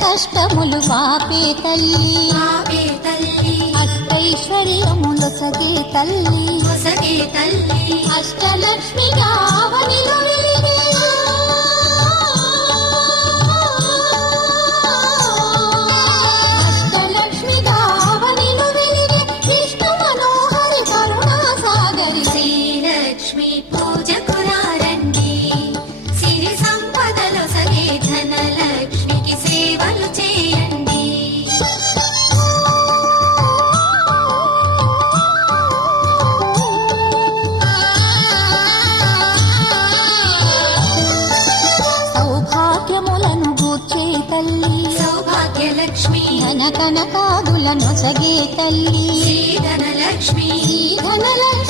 కష్టములు పాపే తల్లి అష్టైశ్వర్యములొసగే తల్లి అష్టలక్ష్మి గావనిలో వెలిగే అష్టలక్ష్మి గావనిలో వెలిగే విష్ణు మనోహరి కరుణా సాగరి శ్రీలక్ష్మి పూజకు రండి సిరి సంపదలు సగే ధనలక్ష్మికి సేవలు చేయండి. సౌభాగ్యములను గూర్చే తల్లి సౌభాగ్యలక్ష్మి ధన కనకాదులను సగే తల్లి శ్రీ ధనలక్ష్మి ధనలక్ష్మి